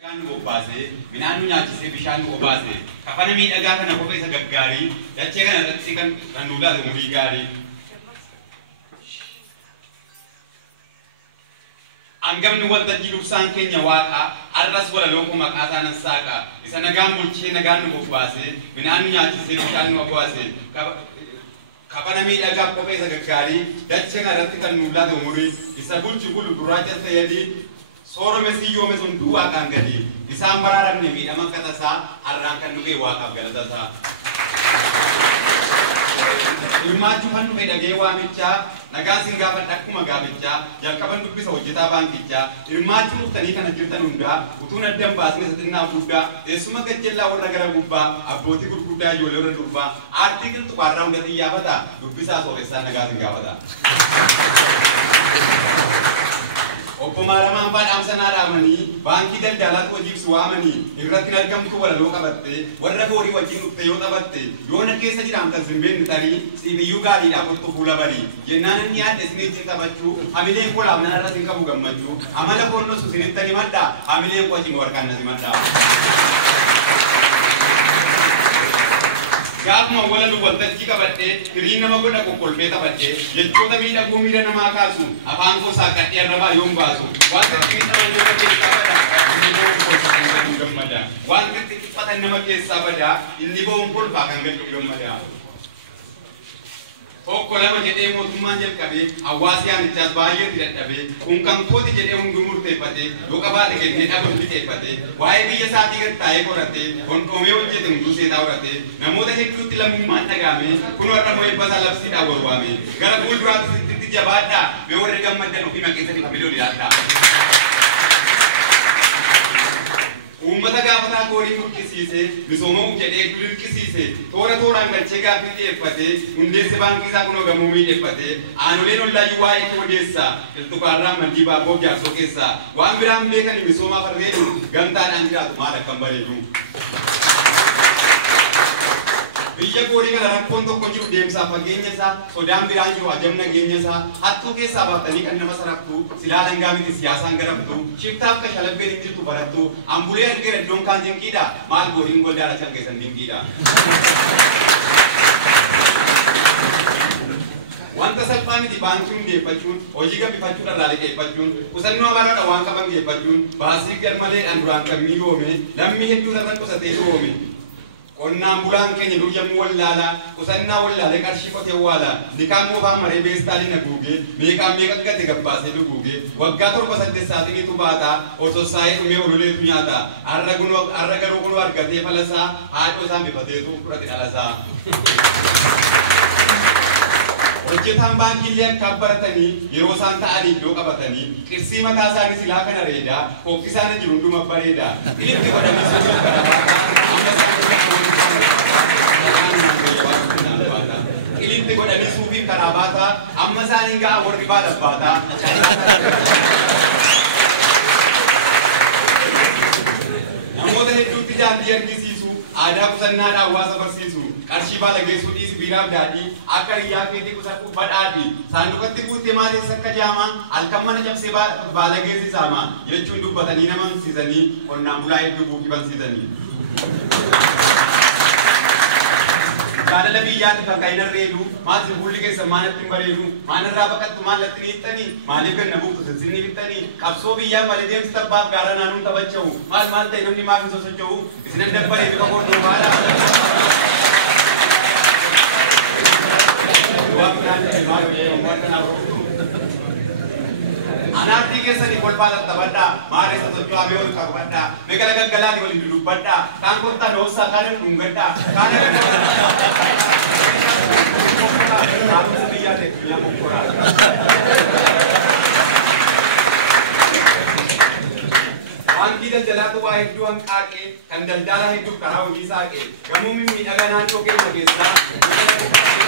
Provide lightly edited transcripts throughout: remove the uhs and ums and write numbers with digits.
Kan obaase, binaan nyaachise bishaan obaase. Kafana miidhagaa kana kophee isa gaggaarii, dachee kana irratti kan nuudhaate umurii gaarii. Angamni waltajjii dursaan keenya waaqaa, arras walaloo koo maqaa isaanan saaqaa. Isa nagaan bulchee nagaan nu obaase, binaan nyaachise bishaan nu obaase. Kafana miidhagaa kophee isa gaggaarii, dachee kana irratti kan nuudhaate umurii. Isa bulchu bulu gurraacha ta'ee Soro mesi yo meson dua kan gadi. Isaan bararan ne miidhama katasaa harraan kan dhufe waaqaaf galatasaa. Hirmaachuu kan dhufe dhagee waamichaa nagaan sin gaafadha akkuma gaafichaa jalqaban dubbisa hojjetaa baankichaa hirmaachuu dhuftanii kana jirtan hundaa utuun addan baasne saxinnaa guddaa teessuma gajjellaa warra gara gubbaa abbootii gurguddaa ijoollee warra durbaa aartii qilxu qaarraa hunda xiyyaafata dubbisaa sooressaa nagaa sin gaafata. Obbo Maaramaan Baadhaam sanaa dhaamanii baankii daldalaatti hojiif waamanii irratti argamtu walaloo qabatte warra boorii wajjin dhufte yoo taphatte yoona keessa jiraamtan simbeen tarii siibiyyuu gaariidhaaf ottu fuula barii jennaan inni yaadde isiniitti taphachuu hamileen koo laafnan irra sin qabu gammachuu amala koonnosu isinitti himadhaa hamileen koo wajjin warqaan na himadhaa. Gaafuma walalu waltajjii qabadhee hiriin nama godha kokkolfee taphadhee jechoota miidhaguu miira namaa kaasu afaan koo saaqadhee arrabaa yoon baasu wanta xixiqqatan nama keessaa badaa wanta xixiqqatan nama keessaa badaa inni bo'uun kolfaa kan gadhu gammada. Tokko lama jedhee mootummaan jalqabee hawaasi aanichaas baay'ee dadhabee kun kan kooti jedhee hundi murteeffatee yoo qabaate kennee dhabuun fixeeffatee waa'ee biyya isaatii gad taa'ee qoratee hondoomee hojjete hunduu seetaa horatee namoota hedduutti lammummaan dhagaamee kun warra moo eebbasaa labsiidhaa gorwaamee gara fuulduraatti sitti jabaadhaa mee warri gammaddan ofii maqeessanii familiyoon ilaadhaa. Uummata gaafataa koorii murkisiisee misoomuu jedhee dirqisiisee toora tooraan galchee gaaffii dhiyeeffatee hundeesse baankii isaa kunoo gamoo miidheeffatee aanoleen ollaayyuu waa'ee itti odeessaa qilxuqaarraa mandii baaboo jaarsoo keessaa waan biraan beekanii misoomaa farreedu gamtaadhaan jiraatu maal akkan bareedu. Biyya koorii kana rakkoon tokko jiru deemsaaf fageenya isaa sodaan biraan jiru ajam nageenya isaa hattuu keessaa baaftanii kan nama saraftu silaa dangaa miti siyaasaan garaftu shiftaaf ka shalabbeen hin jirtu barattu ambulee argeera iddoon kaan dinqiidha maal gooriin goldaadha kan keessan dinqiidha. Wanta salphaa miti baankii hundeeffachuun hojii gabbifachuu dharraa liqeeffachuun qusannoo amaraadha waan qaban geeffachuun baasii galmaleedhaan duraan kan miidhoome lammii hedduu irra qusatee dhoome. Qonnaan bulaan keenya dur yommuu wallaalaa qusannaa wallaalee qarshii qotee waalaa nikaan moofaa maree beestaalii naguugee meeqaan meeqa gate gabbaasee dhuguugee waggaa 7 saatiniitu baataa osoo saayee dhumee ololeetu nyaataa har'a garuu kunuu argatee falasaa haadhoo isaan bifateetu fudhate dhalasaa. Hojjetaan baankiilee akka baratanii yeroo isaan ta'anii iddoo qabatanii qirsii mataa isaanii silaa kana reedaa kookkisaanii jiru hunduma bareedaa ilmi godhanii sochii kana Ilmi godhanii suufii karaa baataa amma isaanii ga'a warri baadhaaf baataa. Namoota hedduutti daandii argisiisu aadaa qusannaadhaa hawaasa barsiisu qarshii baala geessuu dhiisi biiraaf daadhii akka riyyaa keetii qusachuu badhaadhi saanduqatti guuttee maaliif akka jaamaa halkan mana cabsee baala geessisaama jechuun dubbatanii nama barsiisanii qonnaan bulaa hedduu buukii barsiisanii. Jaalala biyyaatti bakka hin arreedu maal bulli keessa maalatti hin bareedu maalirraa baqattu maalatti ni hittanii maaliif ganna buuftu sinsinni bittanii qabsoo biyyaa malee deemsi tabbaaf gaara naannoon taphacha'u maal ta'e namni maaf hin sosocho'u isinan dabbaree bifa koordoo baala. Anaartii keessanii kolfaa tattaafadhaa maaressa socho'amee ol qabadhaa megala gaggalaanii waliin dudubbadhaa kaan kottaa dhoofsaa kaan dhungadhaa kaan Baankii daldalaatu waa hedduu hanqaaqee kan daldala hedduu karaa hojii saaqee gamoo miidhagaa naannoo keenya keessaa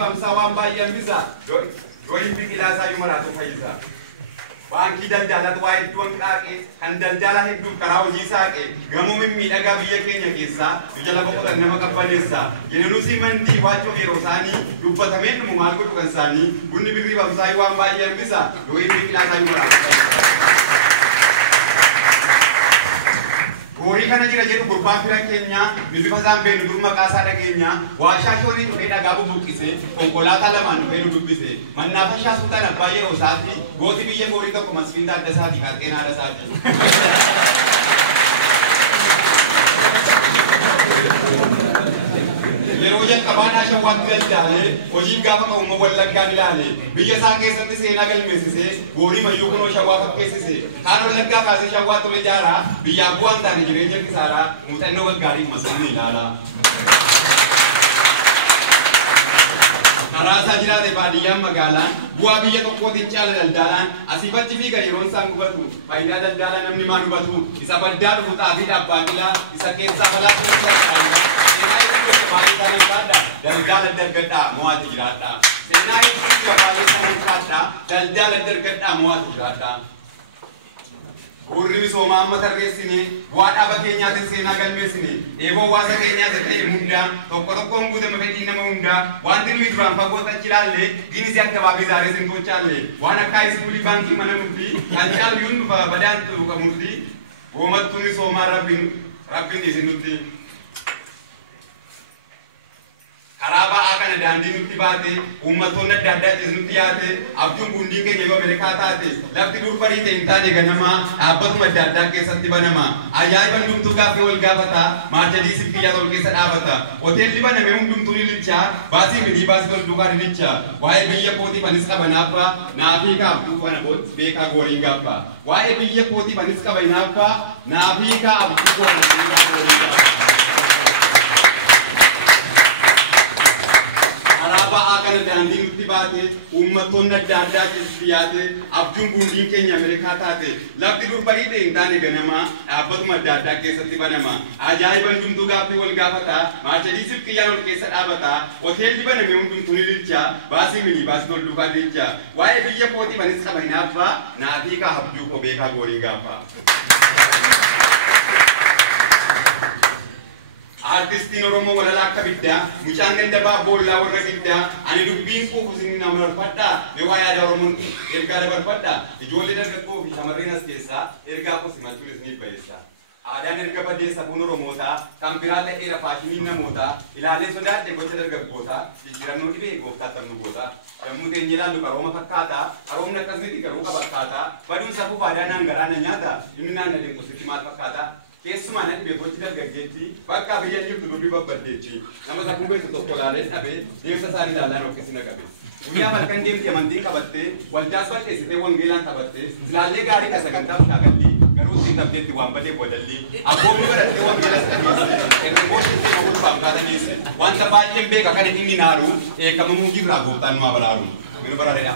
Bamsa waan baay'een bisa dooyin biqilaa isaa yoo maraatu fayyisa. Baankii daldalatu waa hedduun qaaqee kan daldala hedduun karaa hojii saaqee gamoo mimmiidhagaa biyya keenya keessaa jala boqotan nama qabbaneessa jennuusi mandii waachoo yeroo isaanii dubbatamee dhumu maal godhu kan isaanii bunni birrii bamsaayii waan baay'ee hambisa yoo inni filaasaa hin Horii kana jira jedhu gurbaan firan keenya bifa isaan beenu dur maqaa isaa dhageenya waashaa shorii dhufee dhagaa bubuqqise konkolaataa lamaan dhufee nu dubbise mannaa fashaa suutaan abbaa yeroo isaati gooti biyya horii tokko masfiinta adda isaati qaxxeenaa adda isaati. Yeroo jalqabaan Shawwaatti daldaalee hojii gaafa qabu Wallaggaan ilaale biyya isaa keessatti seenaa galmeessisee goorii mayyuu kunoo Shawwaa fakkeessise kaan Wallaggaa kaasee Shawwaa tole ijaaraa biyyaa bu'aan taane jireenya kisaaraa muuxannoo gaggaarii masanii ilaala. Karaasaa jiraate baadiyyaan magaalaan bu'aa biyya tokkootiin caala daldalaan asiifatti fiiga yeroon isaan gubatu faayidaa daldalaa namni maan hubatu isa baddaa dhufu xaafii dhaabbaatilaa isa keessaa balaa daldala dargadhaa mo'aati jiraadhaa. Seenaa hedduu gabaabee sanan kaadhaa daldala dargadhaa mo'aati jiraadhaa. Gurri misoomaa amma tarreessine bu'aa dhaaba keenyaatiin seenaa galmeessine eeboo hawaasa keenyaatiin ta'e hundaa tokko tokkoon guutama fedhiin nama hundaa wanti nuyi duraan fagootti achi ilaalle ginis akka baabee zaaree sin tolchaalle waan akka iskuulii baankii mana murtii kan caaluun badaan murtii goomattuu misoomaa rabbiin isin nutti. Karaa ba'aa kana daandii nutti baate uummattoonni adda addaa nutti yaate abjuun gundiin keenya yoo Ameerikaa taate lafti dur barii ta'e hin taane ganamaa dhaabbatuma adda addaa keessatti banama ajaa'ibaan hundumtuu gaaffii wal gaafata maarjadii siffiyyaa tol keessa dhaabata hoteelli baname hundumtuu ni licha baasii midii baasii tol duukaa ni licha waa'ee biyya kootiif anis qaba naaffa naafii kaabduu kana beekaa gooriin gaaffa waa'ee biyya kootiif anis qaba naaffa naafii kaabduu kana beekaa gooriin gaaffa. Ba'aa kana daandii nutti baate uummattoonni adda addaa keessatti yaate abjuun gundiin keenya Ameerikaa taate lafti dur barii ta'e hin taane ganamaa dhaabbatuma adda addaa keessatti banama ajaa'ibaan hundumtuu gaaffii wal gaafata maarjadii siffiyaan ol keessa dhaabata hoteelli baname hundumtuu ni licha baasii midii baasii tol duukaa licha waa'ee biyya kootiif anis qaba naaffa naafii kaa abjuu koo beekaa gooriin gaaffa. Artistiin Oromoo walala akka biddaa mucaan gandabaa boollaa warra giddaa ani dubbiin quufu isin nama barfadhaa mee waa yaada Oromoon ergaa dabarfadhaa ijoollee dargaggoo fi shamarreen as keessaa ergaa qoosimachuun isiniif bayeessaa. Aadaan erga badeessa kun Oromootaa kan biraa ta'eera faashiniin namootaa ilaalee sodaadhe gocha dargaggootaa jijjiirannoo dhibee gooftaa tarnugoota yommuu teenye ilaallu qarooma fakkaataa qaroomni akkasumatti garuu qabakkaataa baduun safuu aadaa naangaraa na nyaata inni naanna deemkusitti maal fakkaataa. Keessumaa natti beekochi dargaggeetti bakka biyya jirtu dubbii babbaddeechi nama sakkuu beektu tokko laalee dhabee deemsa isaanii ilaalaan okkisina qabe. Guyyaa malkan deemti amantiin qabattee waldaas balleessitee wangeelaan taphattee ilaallee gaarii dha sagantaa fudhaagalli garuu ittiin dhabdeetti waan badee bodalli abboonni barattee wangeelas dhageesse erremoonni ittiin ogulfaaf kaataneesse wanta baay'een beeka kan inni naaru eekamamuu jirraa gooftaan numaa baraaru. Minu baraadha.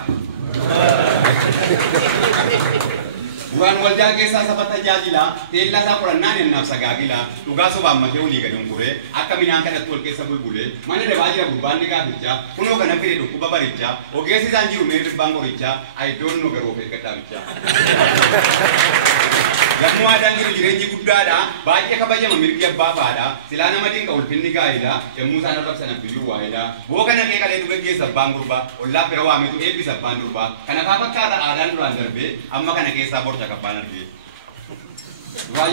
Duraan waldaa keessaa saba tajaajilaa teellaa isaa qorannaan ennaaf sagaagilaa dhugaa sobaan makee olii gadi hunkuree akka midhaan kanatti wal keessa bulbulee mana dabaa jira gurbaan gaafichaa kunoo kana fide dhukkuba barichaa ogeessi isaan jiru mee dhibbaan qorichaa ayidoon nu garuu eeggadhaabichaa. Yommuu aadaan jiru jireenyi guddaadha baay'ee kabajama mirgi abbaa baadha silaa nama dinqa ulfinni gaa'idha yommuu isaan arrabsan abbiyyuu waa'idha boo kana kee qalee dhuga geessa abbaan gurbaa ollaa bira waametu eebbisa abbaan durbaa kana faa fakkaata aadaan duraan darbee amma kana keessaa borca kabbaan argee.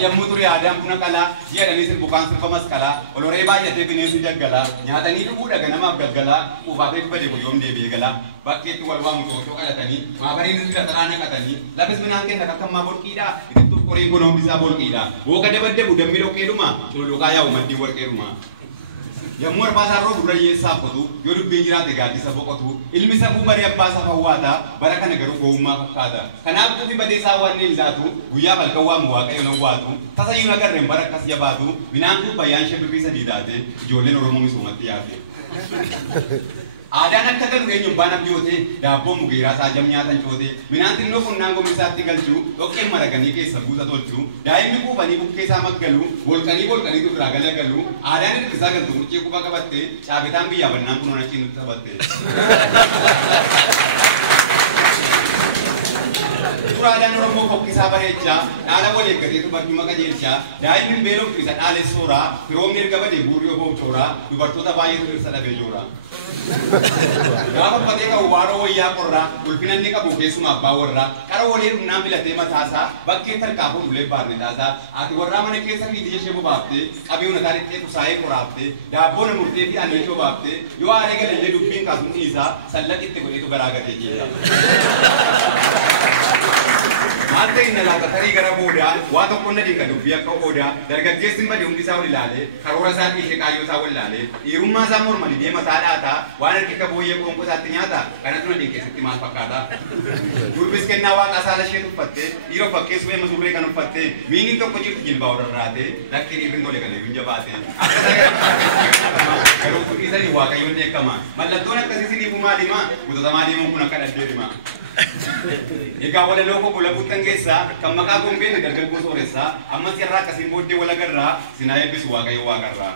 Yommuu ture aadaan buna qalaa jedhanii sirbukaan sirba masqalaa oloree baay'atee bineensi daggalaa nyaatanii dhuguudha ganamaaf galgalaa quufaaf eebbade guyyoom deebi'ee galaa bakkeetti wal waamu tootoo qalatanii maabariin irra xaraa naqatanii lafis binaan kenna kakkammaa bolqiidhaa itittuuf qoriin kun hombisaa bolqiidhaa booka dabaddabu dammi dhoqqeedhuma cululuqaa yaa'u maddii warqeedhuma. Yommuu arbaasaa roobu rayyeessaa qotu yoo dubbiin jiraate gaaddisa boqotu ilmi safuu baree abbaasaa fawwaata bara kana garuu gowwummaa fakkaata kanaaf kufi badeessaa waan ni ilaatu guyyaa balkan waamu waaqayyo nan waatu tasayyuu nagarreen bara akkas jabaatu binaan kun bayyaan shebirrii sadii taate ijoolleen Oromoo misoomatti yaate. Aadaan akka galu eenyuun baana biyyootee daabboo mugeeraa saajam nyaatan cootee minaan xinnoo funnaan gomisaatti galchuu dhoqqeen maraganii keessa buusa tolchuu daa'imni quufanii bukkee isaa maggaluu bolqanii irraa galagalu aadaan hirkisaa galtu murcee quba qabattee caabetaan biyyaa bannaan kunoon achi nutti taphatte. suuraadhaan Oromoo fokkisaa bareechaa dhaala waliin gateetu badduma qajeelchaa daa'imni beeloftu isa dhaale suuraa firoomni erga badee buurrii oboo cooraa dubartoota baay'eetu dhirsa dhabee jooraa. Gaafa uffatee qabu waaroo wayyaa qorraa ulfina inni qabu keessuma abbaa warraa qara walii humnaan filatee mataasaa bakkee tarkaafuu bulee baarne taasaa ati warraa mana keessa fiitiyya ishee bobaaftee qabee unataa dhiqxee kusaayee qoraaftee daabboo na murtee fi aannan ishee bobaaftee yoo aaree galallee dubbiin kaasuun dhiisaa sallaqitti godheetu garaa gatee jeera. Malte inna laata tarii gara boodaa waa tokko na dinka dubbii akka boodaa dargaggeessi badee hundi isaa ol ilaalee karoora isaa dhiisee kaayyoo isaa ol ilaalee dhiirummaa isaa mormanii deema isaa dhaataa waan harkika booyyee qoonqoo isaatti nyaata kanatu na dinkeessitti maal fakkaata. Durbis kennaa waaqa saala ishee uffattee dhiira fakkeessu beema surree kan uffattee miiniin tokko jirtu jilbaa warraatee lakkii dhiirri tole galee hin jabaatee. Garuu fudhiisanii waaqayyoon eekama mallattoon akkasii siniifu maalimaa gutota maaliimoo kun akka dhaddeedhima. Egaa wala loko bola butan keessa kan maqaa gombeen dargaggoo sooressaa ammas irraa akkasiin booddee wala garraa sinaa eebbisu waaqayyo waaqarraa.